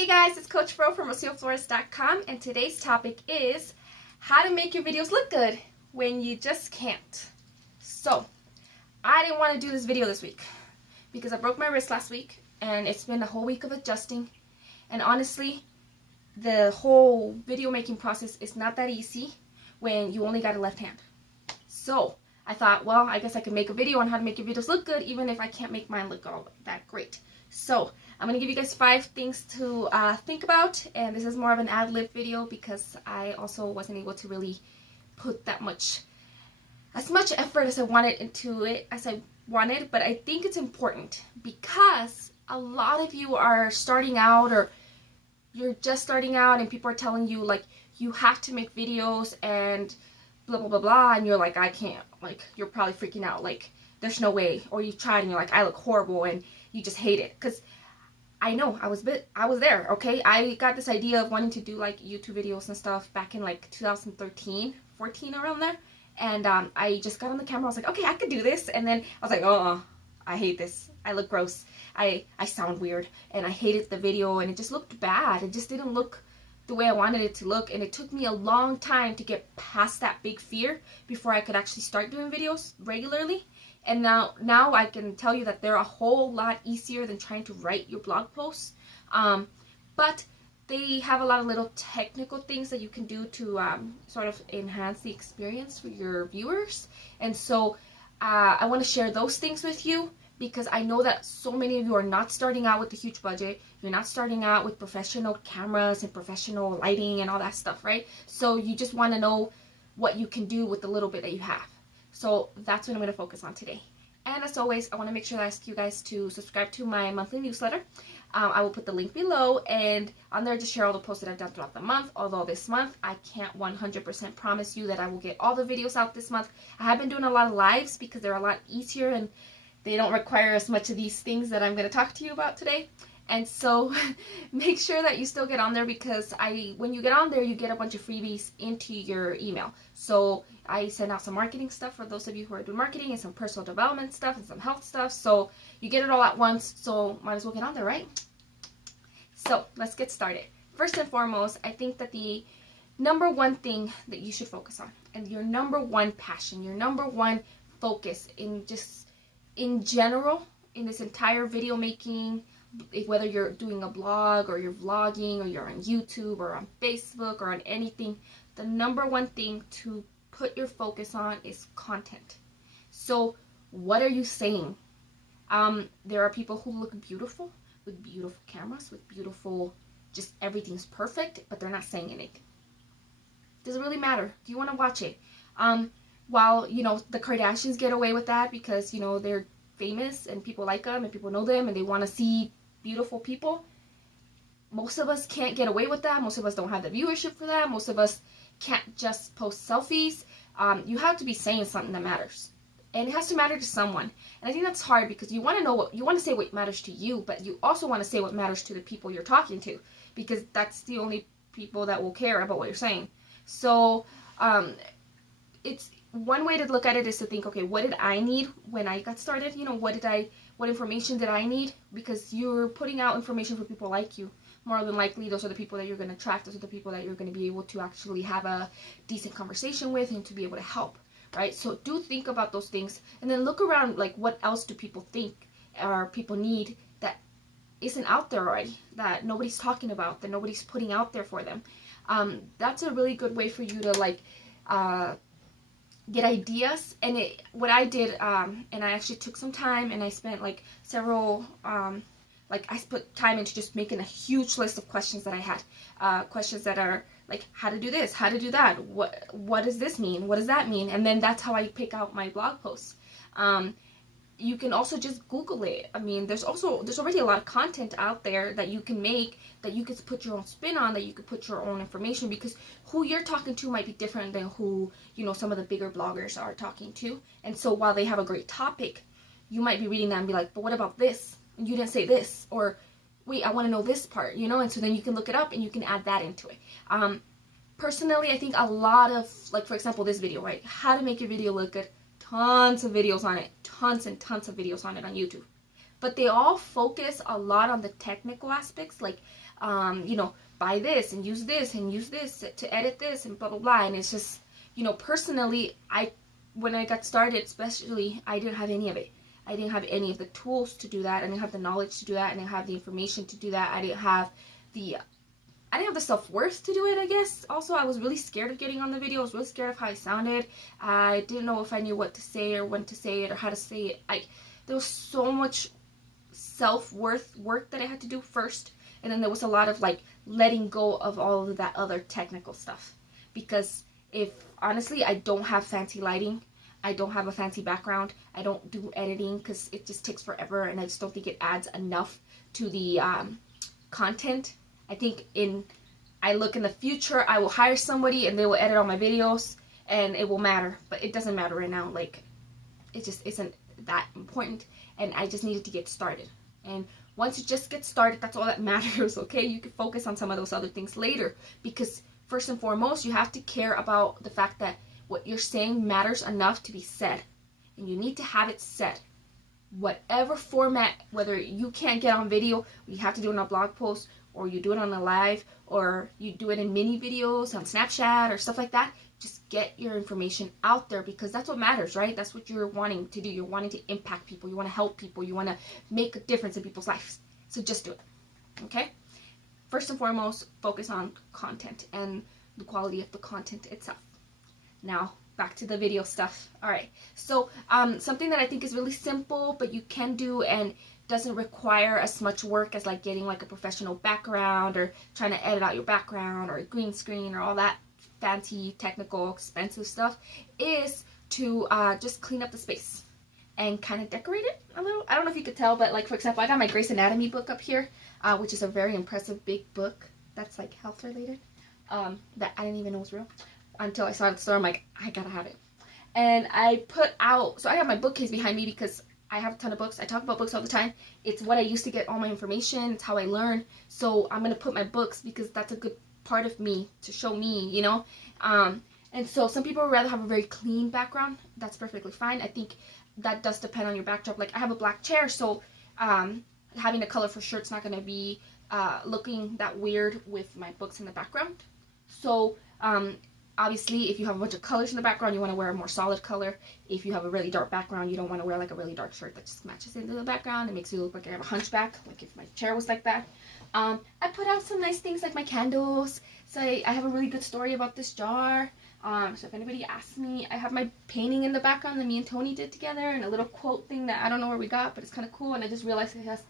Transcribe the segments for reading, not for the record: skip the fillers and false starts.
Hey guys, it's Coach Fro from RocioFlores.com, and today's topic is how to make your videos look good when you just can't. So, I didn't want to do this video this week because I broke my wrist last week and it's been a whole week of adjusting, and honestly, the whole video making process is not that easy when you only got a left hand. So, I thought, well, I guess I could make a video on how to make your videos look good even if I can't make mine look all that great. So, I'm going to give you guys 5 things to think about, and this is more of an ad-lib video because I also wasn't able to really put as much effort as I wanted into it as I wanted, but I think it's important because a lot of you are starting out, or you're just starting out and people are telling you like you have to make videos and blah blah blah blah, and you're like, I can't, like you're probably freaking out like there's no way, or you've tried and you're like, I look horrible, and you just hate it. Because I know I was there, okay? I got this idea of wanting to do like YouTube videos and stuff back in like 2013, 14, around there. And I just got on the camera. I was like, okay, I could do this. And then I was like, I hate this. I look gross. I sound weird. And I hated the video, and it just looked bad. It just didn't look the way I wanted it to look. And it took me a long time to get past that big fear before I could actually start doing videos regularly. And now I can tell you that they're a whole lot easier than trying to write your blog posts. But they have a lot of little technical things that you can do to sort of enhance the experience for your viewers. And so I want to share those things with you because I know that so many of you are not starting out with a huge budget. You're not starting out with professional cameras and professional lighting and all that stuff, right? So you just want to know what you can do with the little bit that you have. So that's what I'm going to focus on today. And as always, I want to make sure that I ask you guys to subscribe to my monthly newsletter. I will put the link below, and on there just share all the posts that I've done throughout the month. Although this month, I can't 100% promise you that I will get all the videos out this month. I have been doing a lot of lives because they're a lot easier and they don't require as much of these things that I'm going to talk to you about today. And so make sure that you still get on there because when you get on there, you get a bunch of freebies into your email. So I send out some marketing stuff for those of you who are doing marketing, and some personal development stuff and some health stuff. So you get it all at once. So might as well get on there, right? So let's get started. First and foremost, I think that the number one thing that you should focus on, and your number one passion, your number one focus in general, in this entire video making, whether you're doing a blog or you're vlogging or you're on YouTube or on Facebook or on anything, the number one thing to put your focus on is content. So what are you saying? There are people who look beautiful with beautiful cameras, with beautiful, just everything's perfect, but they're not saying anything. Does it really matter? Do you want to watch it? While, the Kardashians get away with that because, they're famous and people like them and people know them and they want to see beautiful people. Most of us can't get away with that. Most of us don't have the viewership for that. Most of us can't just post selfies. You have to be saying something that matters, and it has to matter to someone. And I think that's hard because you want to say what matters to you, but you also want to say what matters to the people you're talking to, because that's the only people that will care about what you're saying. So it's one way to look at it is to think, okay, what did I need when I got started? What information did I need? Because you're putting out information for people like you. More than likely, those are the people that you're going to attract. Those are the people that you're going to be able to actually have a decent conversation with and to be able to help, right? So do think about those things, and then look around, like what else do people think or people need that isn't out there already, that nobody's talking about, that nobody's putting out there for them. That's a really good way for you to get ideas. And what I did, and I actually took some time, and I spent several, I put time into just making a huge list of questions that I had, questions that are like, how to do this, how to do that, what does this mean, what does that mean, and then that's how I pick out my blog posts. You can also just Google it. I mean, there's already a lot of content out there that you can make, that you could put your own spin on, that you could put your own information, because who you're talking to might be different than who, some of the bigger bloggers are talking to. And so while they have a great topic, you might be reading that and be like, but what about this? You didn't say this, or wait, I want to know this part, and so then you can look it up and you can add that into it. Personally, I think a lot of, for example, this video, right? How to make your video look good. Tons of videos on it. Tons and tons of videos on it on YouTube. but they all focus a lot on the technical aspects, like, you know, buy this and use this to edit this and blah, blah, blah. And it's just, you know, personally, when I got started, especially, I didn't have any of it. I didn't have any of the tools to do that. I didn't have the knowledge to do that. I didn't have the information to do that. I didn't have the self-worth to do it, I guess. Also, I was really scared of getting on the video. I was really scared of how I sounded. I didn't know if I knew what to say or when to say it or how to say it. There was so much self-worth work that I had to do first. And then there was a lot of like letting go of all of that other technical stuff. Because honestly, I don't have fancy lighting. I don't have a fancy background. I don't do editing because it just takes forever, and I just don't think it adds enough to the content. I think I look in the future, I will hire somebody and they will edit all my videos and it will matter, but it doesn't matter right now. Like, it just isn't that important, and I just needed to get started. And once you just get started, that's all that matters, okay? You can focus on some of those other things later, because first and foremost, you have to care about the fact that what you're saying matters enough to be said, and you need to have it said. Whatever format, whether you can't get on video, you have to do it on a blog post, or you do it on a live, or you do it in mini videos on Snapchat or stuff like that. Just get your information out there, because that's what matters, right? That's what you're wanting to do. You're wanting to impact people. You want to help people. You want to make a difference in people's lives. So just do it, okay? First and foremost, focus on content and the quality of the content itself. Now, back to the video stuff. All right, so something that I think is really simple, but you can do and doesn't require as much work as like getting like a professional background or trying to edit out your background or a green screen or all that fancy, technical, expensive stuff, is to just clean up the space and kind of decorate it a little. I don't know if you could tell, but like, for example, I got my Grey's Anatomy book up here, which is a very impressive big book that's like health related, that I didn't even know was real until I saw it at the store. I'm like, I gotta have it. And I put out, so I have my bookcase behind me because I have a ton of books. I talk about books all the time. It's what I use to get all my information. It's how I learn. So I'm going to put my books because that's a good part of me to show me, you know. And so some people would rather have a very clean background. That's perfectly fine. I think that does depend on your backdrop. Like, I have a black chair, so having a colorful shirt's not going to be looking that weird with my books in the background. So obviously, if you have a bunch of colors in the background, you want to wear a more solid color. If you have a really dark background, you don't want to wear like a really dark shirt that just matches into the background. It makes you look like I have a hunchback, like if my chair was like that. I put out some nice things like my candles. So I have a really good story about this jar. So if anybody asks me, I have my painting in the background that me and Tony did together, and a little quote thing that I don't know where we got, but it's kind of cool. And I just realized it has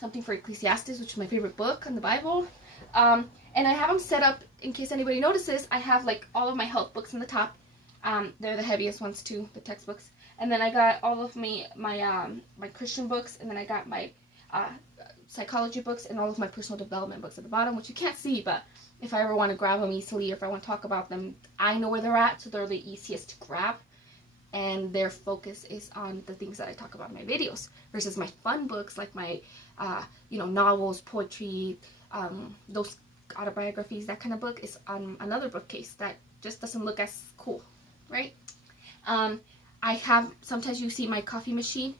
something for Ecclesiastes, which is my favorite book in the Bible. And I have them set up, in case anybody notices, I have like all of my health books in the top. They're the heaviest ones too, the textbooks. And then I got all of my Christian books, and then I got my psychology books and all of my personal development books at the bottom, which you can't see, but if I ever want to grab them easily, or if I want to talk about them, I know where they're at, so they're the easiest to grab. And their focus is on the things that I talk about in my videos, versus my fun books like my, novels, poetry, those autobiographies, that kind of book is on another bookcase that just doesn't look as cool, right? Sometimes you see my coffee machine.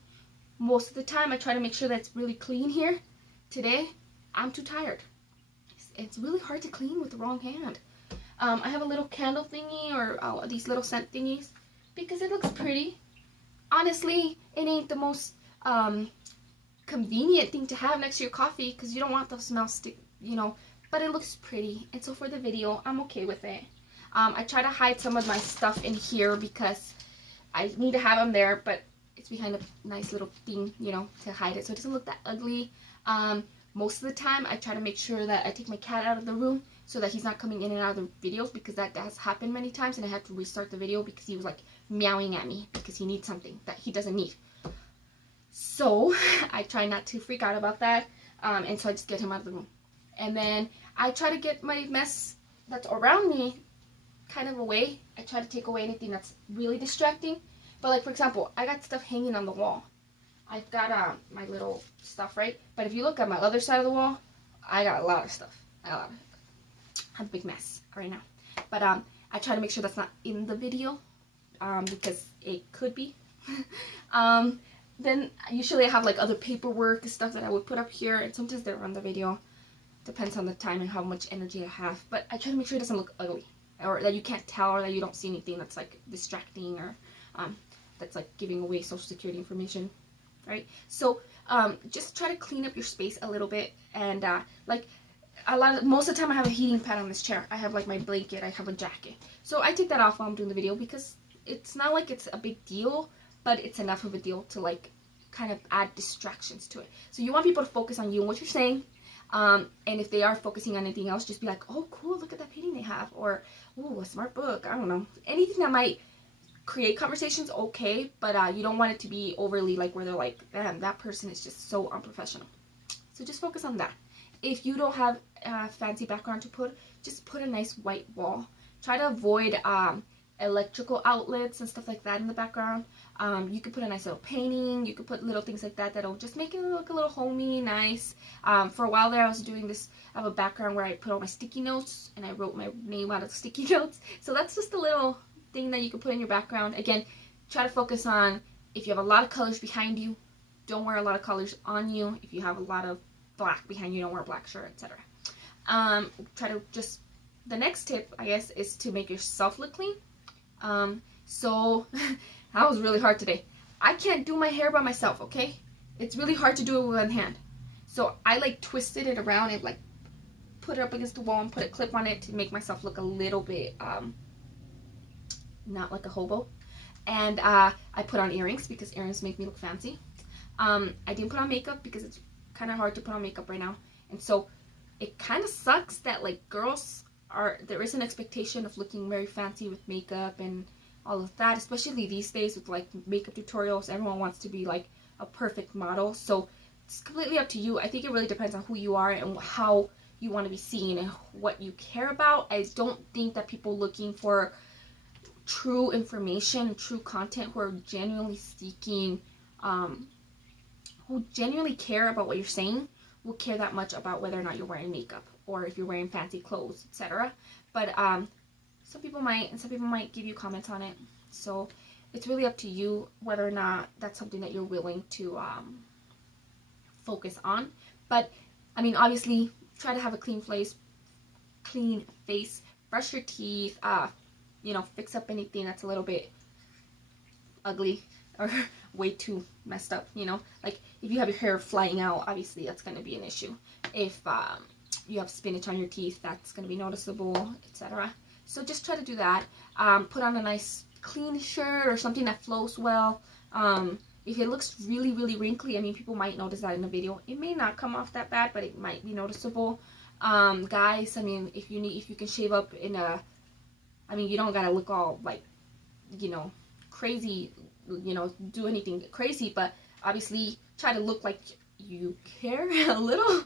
Most of the time I try to make sure that it's really clean here. Today, I'm too tired. It's really hard to clean with the wrong hand. I have a little candle thingy, or these little scent thingies, because it looks pretty. Honestly, it ain't the most convenient thing to have next to your coffee, because you don't want those smells to, but it looks pretty. And so for the video, I'm okay with it. I try to hide some of my stuff in here because I need to have them there, but it's behind a nice little thing, to hide it so it doesn't look that ugly. Most of the time, I try to make sure that I take my cat out of the room so that he's not coming in and out of the videos, because that has happened many times, and I had to restart the video because he was like meowing at me because he needs something that he doesn't need. So I try not to freak out about that, and so I just get him out of the room. And then I try to get my mess that's around me kind of away. I try to take away anything that's really distracting. But like, for example, I got stuff hanging on the wall. I've got my little stuff, right? But if you look at my other side of the wall, I got a lot of stuff. I have a big mess right now. But I try to make sure that's not in the video, because it could be. then usually I have like other paperwork and stuff that I would put up here, and sometimes they're on the video. Depends on the time and how much energy I have. But I try to make sure it doesn't look ugly, or that you can't tell, or that you don't see anything that's like distracting, or that's like giving away social security information, right? So just try to clean up your space a little bit, and like most of the time I have a heating pad on this chair. I have like my blanket, I have a jacket. So I take that off while I'm doing the video because it's not like it's a big deal, but it's enough of a deal to like kind of add distractions to it. So you want people to focus on you and what you're saying. And if they are focusing on anything else, just be like, oh cool, look at that painting they have, or oh, a smart book, I don't know. Anything that might create conversations, okay, but you don't want it to be overly like where they're like, damn, that person is just so unprofessional. So just focus on that. If you don't have a fancy background to put, just put a nice white wall. Try to avoid electrical outlets and stuff like that in the background. You could put a nice little painting. You could put little things like that that'll just make it look a little homey, nice. For a while there, I was doing this. I have a background where I put all my sticky notes and I wrote my name out of the sticky notes. So that's just a little thing that you can put in your background. Again, try to focus on if you have a lot of colors behind you, don't wear a lot of colors on you. If you have a lot of black behind you, don't wear a black shirt, etc. Try to just, the next tip, I guess, is to make yourself look clean. So that was really hard today. I can't do my hair by myself, okay? It's really hard to do it with one hand. So I like twisted it around and like put it up against the wall and put a clip on it to make myself look a little bit, not like a hobo. And I put on earrings because earrings make me look fancy. I didn't put on makeup because it's kind of hard to put on makeup right now. And so it kind of sucks that like girls there is an expectation of looking very fancy with makeup and all of that, especially these days with like makeup tutorials. Everyone wants to be like a perfect model. So it's completely up to you. I think it really depends on who you are and how you want to be seen and what you care about. I don't think that people looking for true information, true content, who are genuinely seeking, who genuinely care about what you're saying, will care that much about whether or not you're wearing makeup or if you're wearing fancy clothes, etc. But some people might, and some people might give you comments on it. So it's really up to you whether or not that's something that you're willing to focus on. But I mean, obviously, try to have a clean face, brush your teeth, you know, fix up anything that's a little bit ugly or way too messed up, you know. Like if you have your hair flying out, obviously that's going to be an issue. If you have spinach on your teeth, that's going to be noticeable, etc. So just try to do that. Put on a nice clean shirt or something that flows well. If it looks really, really wrinkly, I mean, people might notice that in the video. It may not come off that bad, but it might be noticeable. Guys, I mean, if you can shave up in a, I mean, you don't gotta look all like, you know, crazy, you know, do anything crazy, but obviously try to look like you care a little.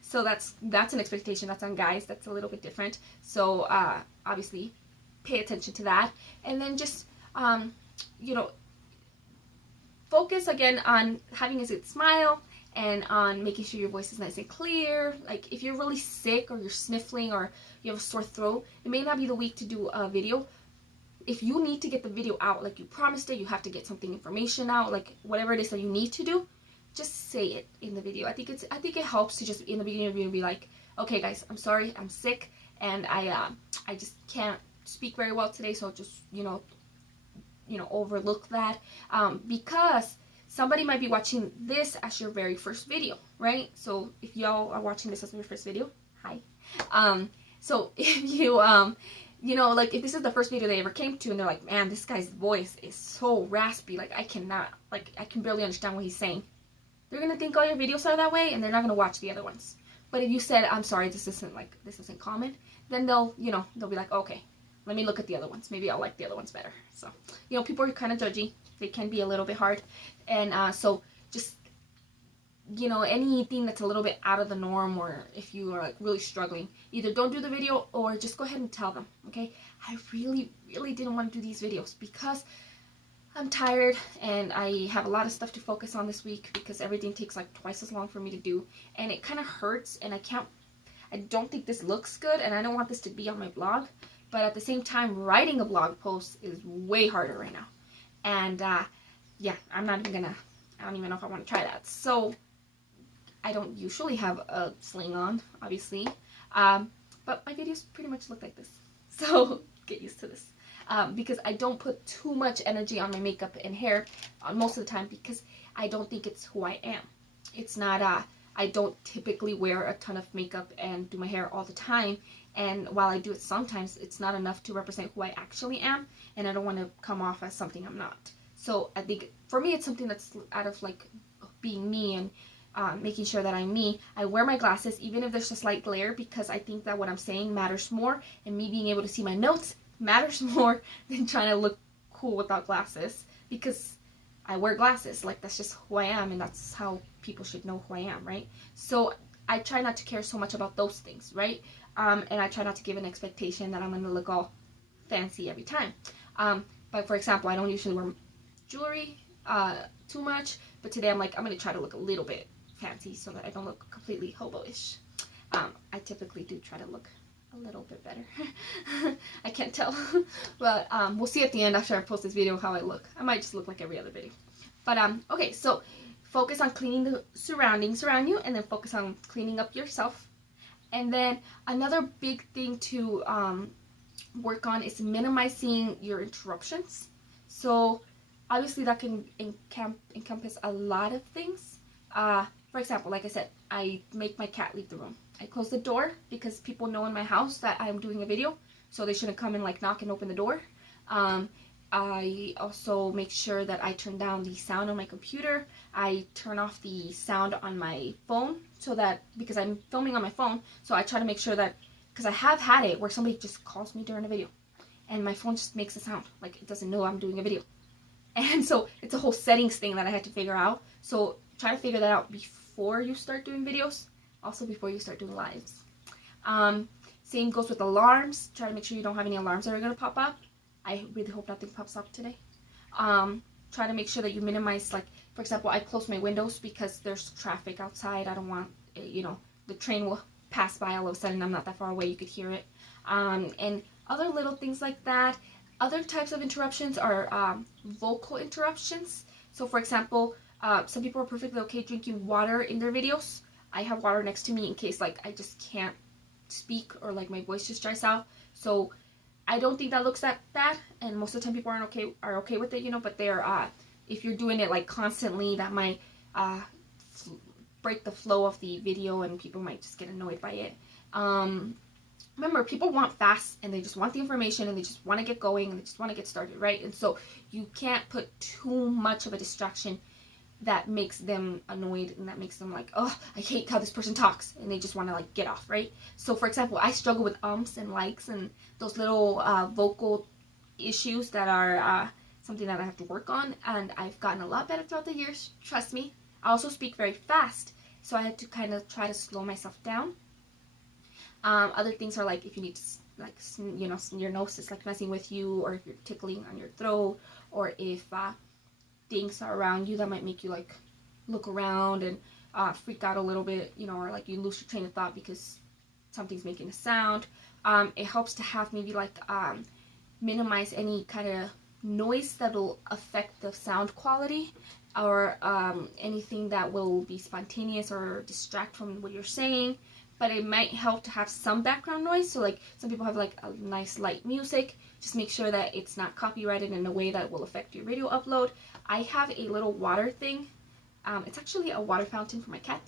So that's an expectation. That's on guys. That's a little bit different. So obviously pay attention to that, and then just you know, focus again on having a good smile and on making sure your voice is nice and clear. Like if you're really sick or you're sniffling or you have a sore throat, it may not be the week to do a video. If you need to get the video out, like you promised it, you have to get something information out, like whatever it is that you need to do, just say it in the video. I think it helps to just in the beginning of the video be like, okay guys, I'm sorry, I'm sick, and I just can't speak very well today, so just you know overlook that, because somebody might be watching this as your very first video, right? So if y'all are watching this as your first video, hi. So if you you know, like if this is the first video they ever came to and they're like, man, this guy's voice is so raspy, like I can barely understand what he's saying, they're gonna think all your videos are that way and they're not gonna watch the other ones. But if you said, I'm sorry, this isn't common, then they'll be like, okay, let me look at the other ones. Maybe I'll like the other ones better. So, you know, people are kind of judgy. They can be a little bit hard. And so just, you know, anything that's a little bit out of the norm, or if you are like really struggling, either don't do the video or just go ahead and tell them, okay? I really, really didn't want to do these videos because I'm tired and I have a lot of stuff to focus on this week because everything takes like twice as long for me to do. And it kind of hurts, and I don't think this looks good, and I don't want this to be on my blog. But at the same time, writing a blog post is way harder right now. And yeah, I don't even know if I want to try that. So I don't usually have a sling on, obviously, but my videos pretty much look like this. So get used to this. Because I don't put too much energy on my makeup and hair most of the time, because I don't think it's who I am. It's not, I don't typically wear a ton of makeup and do my hair all the time. And while I do it sometimes, it's not enough to represent who I actually am. And I don't want to come off as something I'm not. So I think for me, it's something that's out of like being me and making sure that I'm me. I wear my glasses even if there's a slight glare, because I think that what I'm saying matters more, and me being able to see my notes matters more than trying to look cool without glasses, because I wear glasses. Like, that's just who I am, and that's how people should know who I am, right? So I try not to care so much about those things, right? And I try not to give an expectation that I'm going to look all fancy every time. But for example, I don't usually wear jewelry too much, but today I'm like, I'm going to try to look a little bit fancy so that I don't look completely hobo-ish. I typically do try to look a little bit better. I can't tell. But we'll see at the end after I post this video how I look. I might just look like every other video. But okay, so focus on cleaning the surroundings around you, and then focus on cleaning up yourself. And then another big thing to work on is minimizing your interruptions. So obviously that can encompass a lot of things. For example, like I said, I make my cat leave the room. I close the door because people know in my house that I'm doing a video, so they shouldn't come and like knock and open the door. I also make sure that I turn down the sound on my computer. I turn off the sound on my phone, so that, because I'm filming on my phone, so I try to make sure that, because I have had it where somebody just calls me during a video and my phone just makes a sound like it doesn't know I'm doing a video. And so it's a whole settings thing that I had to figure out. So try to figure that out before you start doing videos, also before you start doing lives. Same goes with alarms. Try to make sure you don't have any alarms that are going to pop up. I really hope nothing pops up today. Try to make sure that you minimize, like, for example, I close my windows because there's traffic outside. I don't want, the train will pass by all of a sudden. I'm not that far away. You could hear it. And other little things like that. Other types of interruptions are vocal interruptions. So, for example, some people are perfectly okay drinking water in their videos. I have water next to me in case, like, I just can't speak or, like, my voice just dries out. So I don't think that looks that bad, and most of the time people are okay with it, but they're if you're doing it like constantly, that might break the flow of the video, and people might just get annoyed by it. Remember, people want fast, and they just want the information, and they just want to get going, and they just want to get started, right? And so you can't put too much of a distraction that makes them annoyed, and that makes them like, oh, I hate how this person talks, and they just want to like get off, right? So for example, I struggle with ums and likes and those little vocal issues that are something that I have to work on, and I've gotten a lot better throughout the years, trust me. I also speak very fast, so I had to kind of try to slow myself down. Other things are like if you need to, like, your nose is like messing with you, or if you're tickling on your throat, or if things are around you that might make you like look around and freak out a little bit, or like you lose your train of thought because something's making a sound. It helps to have maybe like minimize any kind of noise that will affect the sound quality, or anything that will be spontaneous or distract from what you're saying. But it might help to have some background noise. So like some people have like a nice light music. Just make sure that it's not copyrighted in a way that will affect your video upload. I have a little water thing. It's actually a water fountain for my cat,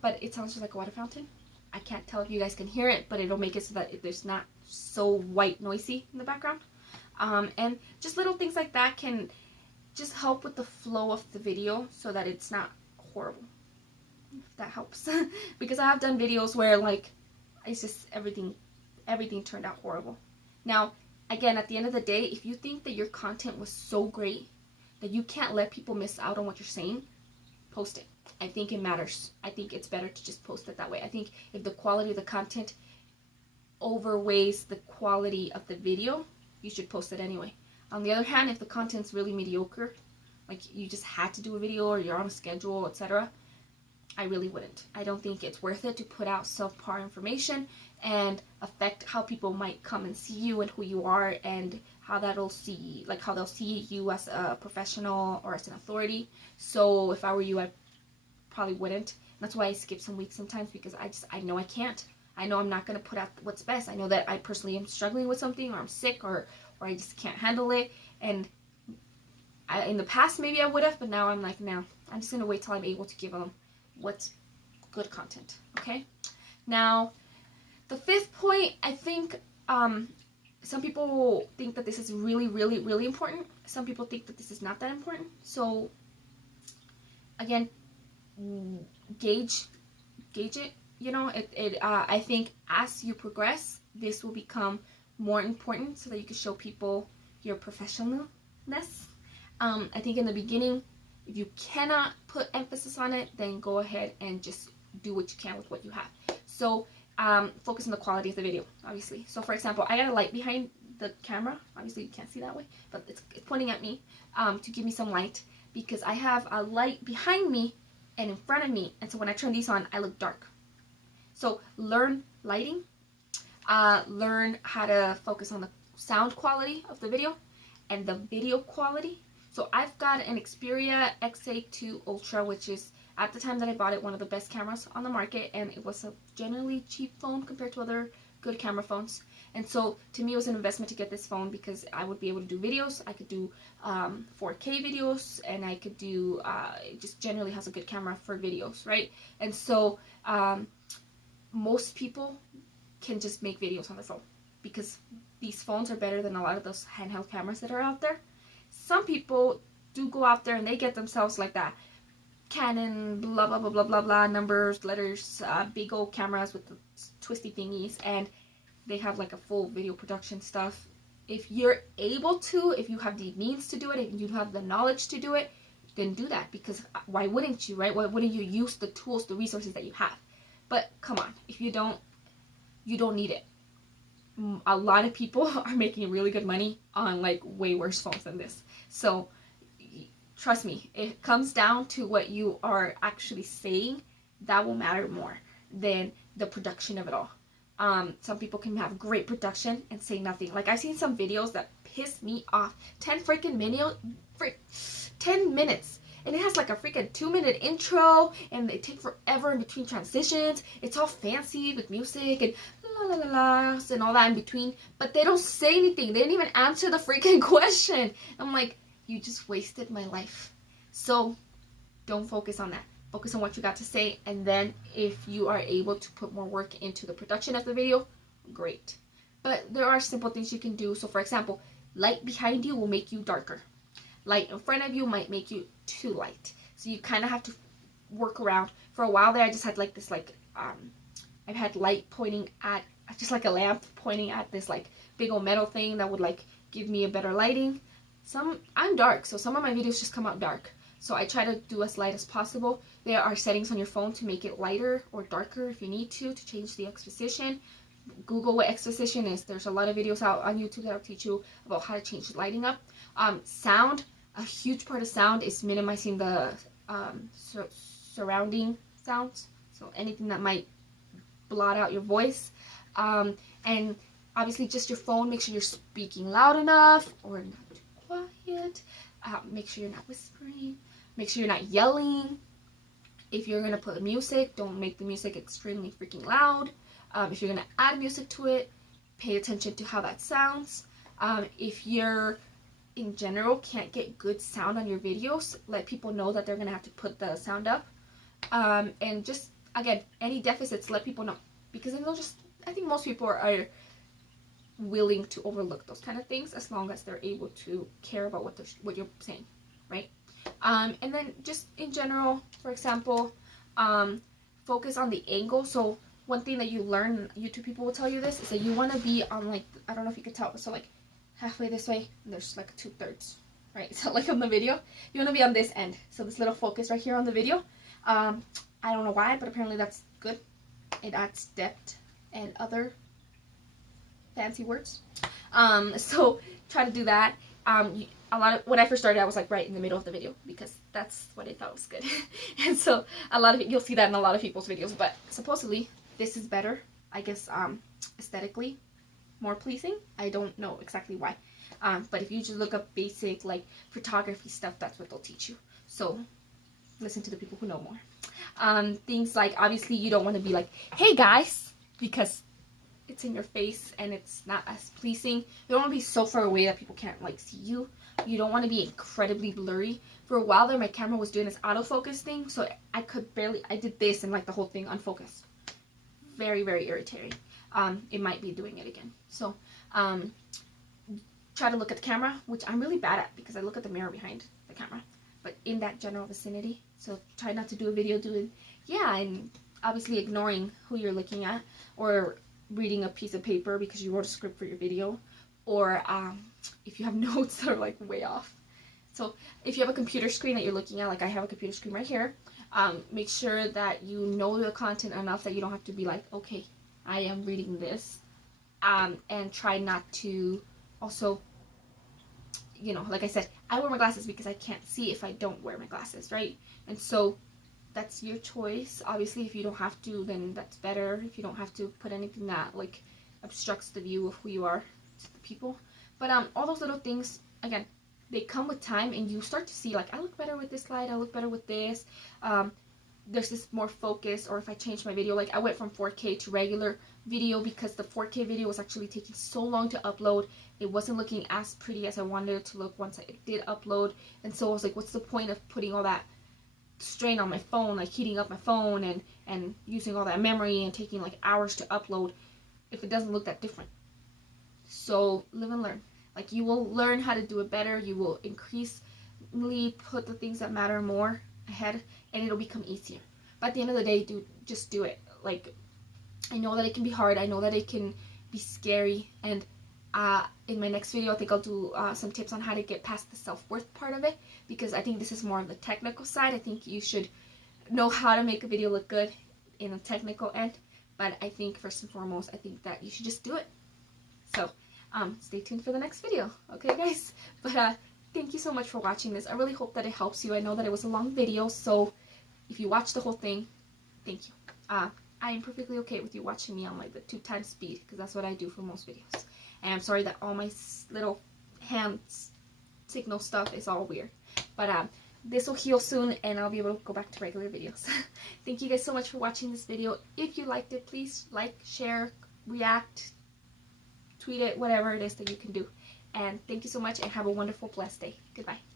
but it sounds just like a water fountain. I can't tell if you guys can hear it, but it'll make it so that there's not so white noisy in the background. And just little things like that can just help with the flow of the video so that it's not horrible. If that helps. Because I have done videos where like it's just everything turned out horrible. Now, again, at the end of the day, if you think that your content was so great that you can't let people miss out on what you're saying, post it. I think it matters. I think it's better to just post it that way. I think if the quality of the content overweighs the quality of the video, you should post it anyway. On the other hand, if the content's really mediocre, like you just had to do a video or you're on a schedule, etc., I really wouldn't. I don't think it's worth it to put out subpar information and affect how people might come and see you and who you are and how that'll see, like how they'll see you as a professional or as an authority. So if I were you, I probably wouldn't. That's why I skip some weeks sometimes, because I know I can't. I know I'm not going to put out what's best. I know that I personally am struggling with something, or I'm sick, or I just can't handle it. And in the past, maybe I would have, but now I'm like, no, I'm just going to wait till I'm able to give them what's good content. Okay? Now, the fifth point, I think, some people think that this is really, really, really important. Some people think that this is not that important. So, again, gauge it. You know, I think as you progress, this will become more important so that you can show people your professionalness. I think in the beginning, if you cannot put emphasis on it, then go ahead and just do what you can with what you have. So, focus on the quality of the video, obviously. So, for example, I got a light behind the camera. Obviously, you can't see that way, but it's pointing at me to give me some light, because I have a light behind me and in front of me, and so when I turn these on, I look dark. So learn lighting, learn how to focus on the sound quality of the video and the video quality. So I've got an Xperia XA2 Ultra, which is, at the time that I bought it, one of the best cameras on the market, and it was a generally cheap phone compared to other good camera phones. And so to me, it was an investment to get this phone, because I would be able to do videos. I could do 4K videos, and I could do, it just generally has a good camera for videos, right? And so most people can just make videos on their phone, because these phones are better than a lot of those handheld cameras that are out there. Some people do go out there and they get themselves like that Canon, blah, blah, blah, blah, blah, blah, numbers, letters, big old cameras with the twisty thingies, and they have like a full video production stuff. If you're able to, if you have the means to do it, if you have the knowledge to do it, then do that, because why wouldn't you, right? Why wouldn't you use the tools, the resources that you have? But come on, if you don't, you don't need it. A lot of people are making really good money on like way worse phones than this. So trust me, it comes down to what you are actually saying. That will matter more than the production of it all. Some people can have great production and say nothing. Like, I've seen some videos that piss me off. 10 minutes. And it has like a freaking 2-minute intro, and they take forever in between transitions. It's all fancy with music and la la la la and all that in between. But they don't say anything. They didn't even answer the freaking question. I'm like, you just wasted my life. So don't focus on that. Focus on what you got to say, and then if you are able to put more work into the production of the video, great. But there are simple things you can do. So for example, light behind you will make you darker. Light in front of you might make you too light. So you kind of have to work around. For a while there, I just had like this I've had light pointing at, just like a lamp pointing at this like big old metal thing that would like give me a better lighting. I'm dark, so some of my videos just come out dark. So I try to do as light as possible. There are settings on your phone to make it lighter or darker if you need to change the exposition. Google what exposition is. There's a lot of videos out on YouTube that'll teach you about how to change the lighting up. Sound, a huge part of sound is minimizing the surrounding sounds. So anything that might blot out your voice. And obviously just your phone, make sure you're speaking loud enough or not too quiet. Make sure you're not whispering. Make sure you're not yelling. If you're going to put music, don't make the music extremely freaking loud. If you're going to add music to it, pay attention to how that sounds. If you're, in general, can't get good sound on your videos, let people know that they're going to have to put the sound up. And just, again, any deficits, let people know. Because then I think most people are willing to overlook those kind of things as long as they're able to care about what you're saying, right? And then just in general, for example, focus on the angle. So one thing that you learn, YouTube people will tell you this, is that you want to be on like, I don't know if you could tell, so like halfway this way, and there's like 2/3, right? So like on the video, you want to be on this end. So this little focus right here on the video. I don't know why, but apparently that's good. It adds depth and other fancy words. So try to do that. When I first started, I was like right in the middle of the video because that's what I thought was good. And so you'll see that in a lot of people's videos, but supposedly this is better, I guess, aesthetically more pleasing. I don't know exactly why, But if you just look up basic like photography stuff, that's what they'll teach you. So listen to the people who know more. Things like, obviously you don't want to be like, hey guys, because it's in your face and it's not as pleasing. You don't want to be so far away that people can't like see you. You don't want to be incredibly blurry. For a while there, my camera was doing this autofocus thing, so I did this and like the whole thing unfocused. Very, very irritating. It might be doing it again. So try to look at the camera, which I'm really bad at because I look at the mirror behind the camera, but in that general vicinity. So try not to do a video doing, and obviously ignoring who you're looking at, or reading a piece of paper because you wrote a script for your video, or if you have notes that are like way off. So if you have a computer screen that you're looking at, like I have a computer screen right here, make sure that you know the content enough that you don't have to be like, okay, I am reading this, and try not to also, like I said, I wear my glasses because I can't see if I don't wear my glasses, right? And so that's your choice. Obviously, if you don't have to, then that's better. If you don't have to put anything that like obstructs the view of who you are to the people. But all those little things, again, they come with time, and you start to see like, I look better with this light, I look better with this. There's this more focus. Or if I change my video, like I went from 4K to regular video because the 4K video was actually taking so long to upload. It wasn't looking as pretty as I wanted it to look once I did upload. And so I was like, what's the point of putting all that strain on my phone, like heating up my phone and using all that memory and taking like hours to upload if it doesn't look that different? So live and learn. Like, you will learn how to do it better. You will increasingly put the things that matter more ahead, and it'll become easier. But at the end of the day, just do it. Like, I know that it can be hard. I know that it can be scary. And in my next video, I think I'll do some tips on how to get past the self-worth part of it, because I think this is more of the technical side. I think you should know how to make a video look good in a technical end. But I think first and foremost, I think that you should just do it. So stay tuned for the next video, okay guys? But thank you so much for watching this. I really hope that it helps you. I know that it was a long video, so if you watched the whole thing, thank you. I am perfectly okay with you watching me on like the 2x speed, because that's what I do for most videos. And I'm sorry that all my little hand signal stuff is all weird. But this will heal soon, and I'll be able to go back to regular videos. Thank you guys so much for watching this video. If you liked it, please like, share, react, tweet it, whatever it is that you can do. And thank you so much, and have a wonderful, blessed day. Goodbye.